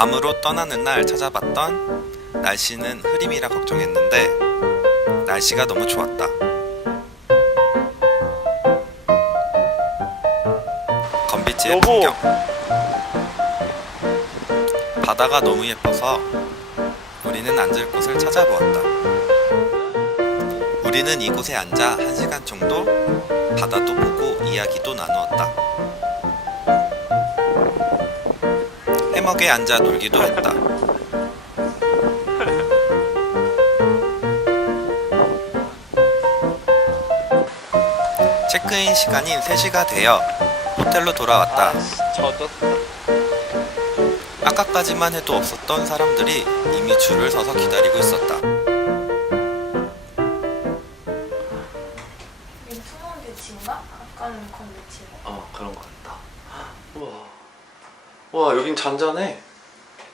괌으로 떠나는 날 찾아봤던 날씨는 흐림이라 걱정했는데 날씨가 너무 좋았다. 건비지의 여보. 풍경. 바다가 너무 예뻐서 우리는 앉을 곳을 찾아보았다. 우리는 이곳에 앉아 한 시간 정도 바다도 보고 이야기도 나누었다. 해먹에 앉아 놀기도 했다. 체크인 시간인 3시가 되어 호텔로 돌아왔다. 저도 아까까지만 해도 없었던 사람들이 이미 줄을 서서 기다리고 있었다. 투명 배치인가? 아까는 건 배치인가? 어 그런 것 같다. 우와 와 여긴 잔잔해.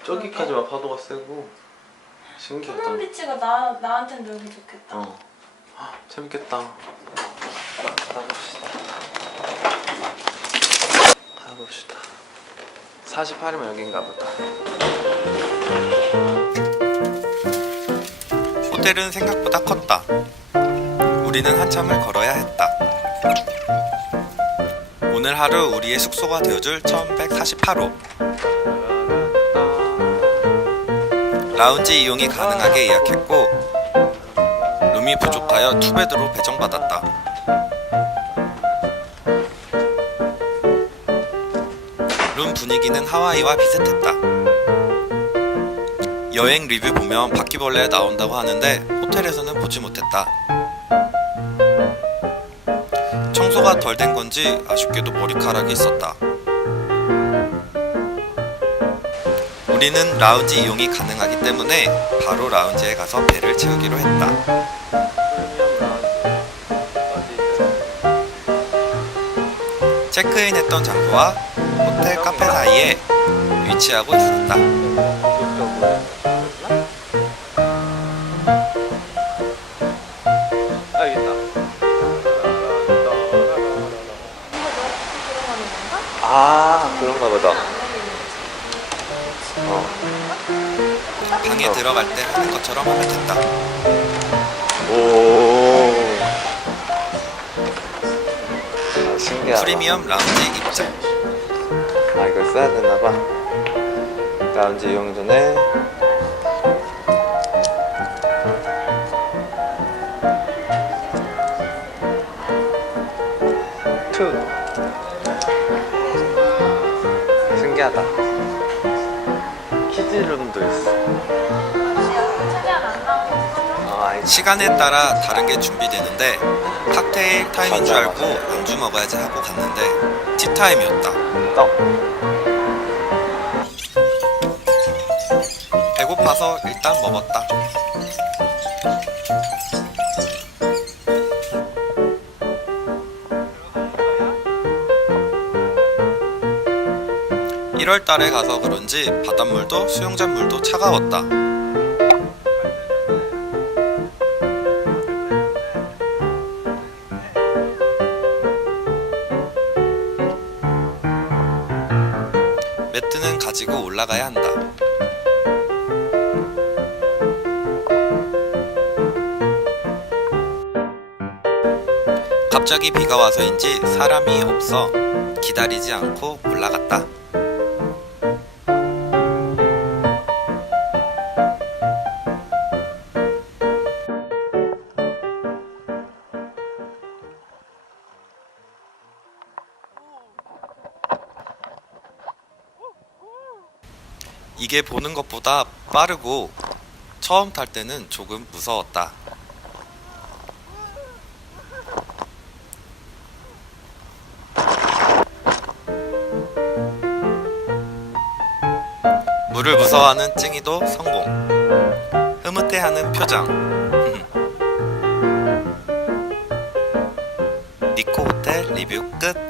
저기까지만 파도가 세고 신기하다. 투명 배치가 나, 나한텐 놀기 좋겠다 어 헉, 재밌겠다. 가봅시다. 가봅시다. 48이면 여긴가 보다. 호텔은 생각보다 컸다. 우리는 한참을 걸어야 했다. 오늘 하루 우리의 숙소가 되어줄 1148호. 라운지 이용이 가능하게 예약했고, 룸이 부족하여 투베드로 배정받았다. 룸 분위기는 하와이와 비슷했다. 여행 리뷰 보면 바퀴벌레 나온다고 하는데 호텔에서는 보지 못했다. 청소가 덜 된 건지 아쉽게도 머리카락이 있었다. 우리는 라운지 이용이 가능하기 때문에 바로 라운지에 가서 배를 채우기로 했다. 체크인했던 장소와 호텔 카페 사이에 위치하고 있었다. 아 그런가 보다. 어. 방에 들어갈 때 하는 것처럼 하면 된다. 오. 아, 신기하다. 프리미엄 라운지 입장. 아 이걸 써야 되나 봐. 라운지 이용 전에 키즈룸도 있어. 아, 시간에 따라 다른 게 준비되는데 칵테일 타임인 줄 알고 안주 먹어야지 하고 갔는데 티타임이었다. 떡. 배고파서 일단 먹었다. (1월) 달에 가서 그런지 바닷물도 수영장물도 차가웠다. 매트는 가지고 올라가야 한다. 갑자기 비가 와서인지 사람이 없어 기다리지 않고 올라갔다. 이게 보는 것보다 빠르고 처음 탈 때는 조금 무서웠다. 물을 무서워하는 찡이도 성공. 흐뭇해하는 표정. 니코 호텔 리뷰 끝.